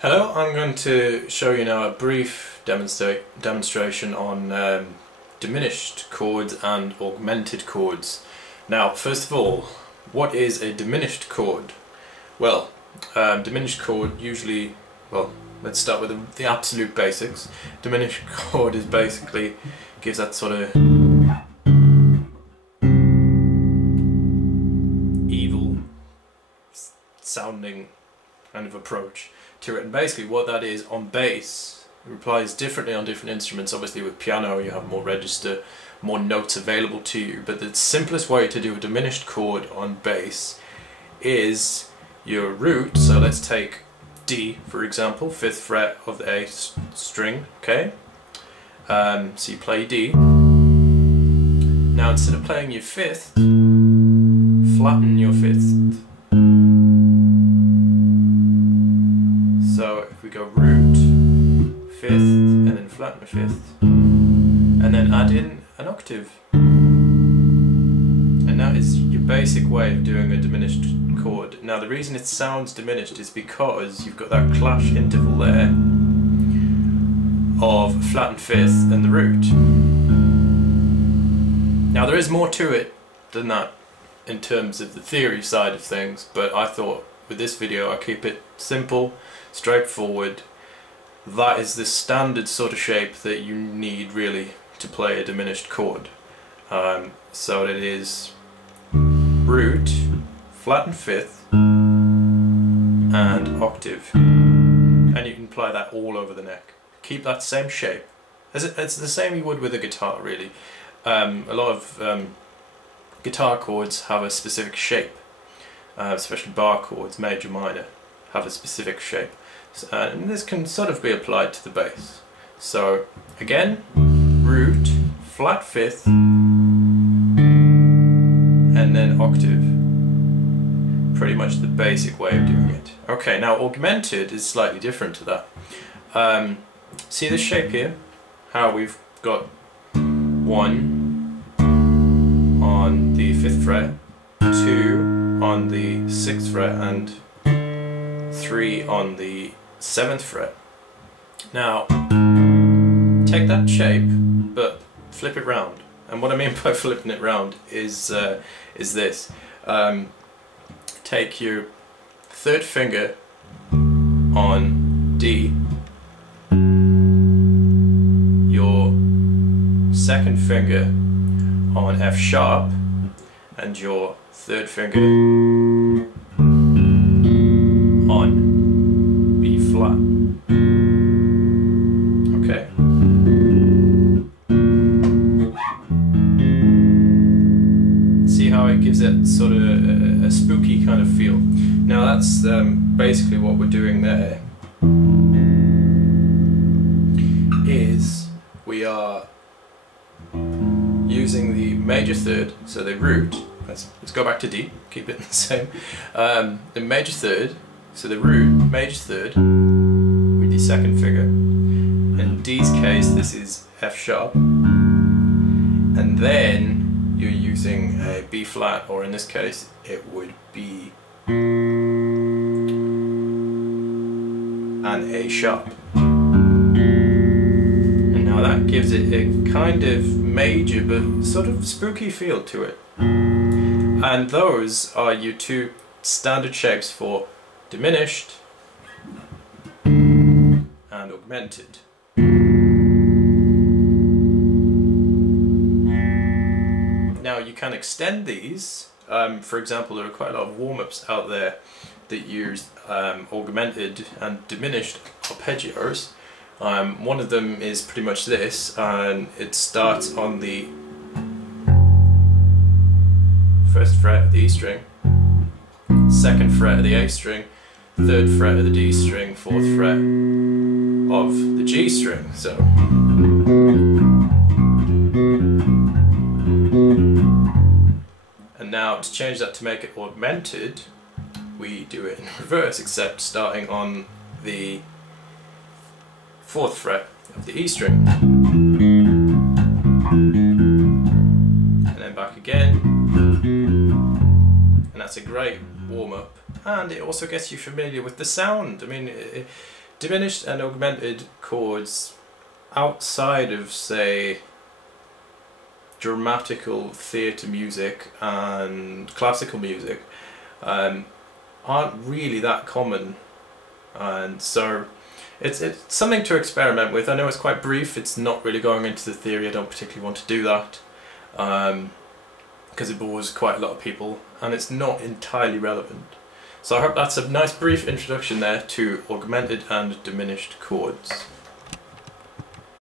Hello, I'm going to show you now a brief demonstration on diminished chords and augmented chords. Now, first of all, what is a diminished chord? Well, diminished chord usually, let's start with the absolute basics. Diminished chord is basically gives that sort of evil sounding kind of approach to it, and basically what that is on bass, it applies differently on different instruments. Obviously with piano you have more register, more notes available to you, but the simplest way to do a diminished chord on bass is your root. So let's take D for example, 5th fret of the A string, okay? So you play D. Now instead of playing your 5th, flatten your 5th. So if we go root, 5th, and then flatten the 5th, and then add in an octave. And that is your basic way of doing a diminished chord. Now the reason it sounds diminished is because you've got that clash interval there of flattened 5th and the root. Now there is more to it than that in terms of the theory side of things, but I thought with this video I'll keep it simple, straightforward. That is the standard sort of shape that you need really to play a diminished chord. So it is root, flattened 5th, and octave. And you can apply that all over the neck. Keep that same shape. It's the same you would with a guitar really. A lot of guitar chords have a specific shape, especially bar chords, major, minor, have a specific shape. And this can sort of be applied to the bass. So again, root, flat 5th, and then octave. Pretty much the basic way of doing it. Okay, now augmented is slightly different to that. See this shape here? How we've got 1 on the 5th fret, 2 on the 6th fret, and 3 on the 7th fret. Now, take that shape, but flip it round. And what I mean by flipping it round is this. Take your 3rd finger on D, your 2nd finger on F sharp, and your 3rd finger on B flat. Okay. See how it gives it sort of a spooky kind of feel. Now that's basically what we're doing there. Is we are using the major 3rd, so the root. Let's go back to D, keep it the same. The major 3rd, so the root, major 3rd, with the 2nd finger. In D's case, this is F sharp. And then you're using a B flat, or in this case, it would be an A sharp. And now that gives it a kind of major but sort of spooky feel to it. And those are your two standard shapes for diminished and augmented. Now you can extend these. For example, there are quite a lot of warm-ups out there that use augmented and diminished arpeggios. One of them is pretty much this, and it starts on the 1st fret of the E string, 2nd fret of the A string, 3rd fret of the D string, 4th fret of the G string. So and now to change that to make it augmented, we do it in reverse, except starting on the 4th fret of the E string, and then back again, and that's a great warm-up, and it also gets you familiar with the sound. I mean, Diminished and augmented chords outside of, say, dramatical theatre music and classical music aren't really that common, and so it's something to experiment with. I know it's quite brief, it's not really going into the theory, I don't particularly want to do that because it bores quite a lot of people and it's not entirely relevant. So I hope that's a nice brief introduction there to augmented and diminished chords.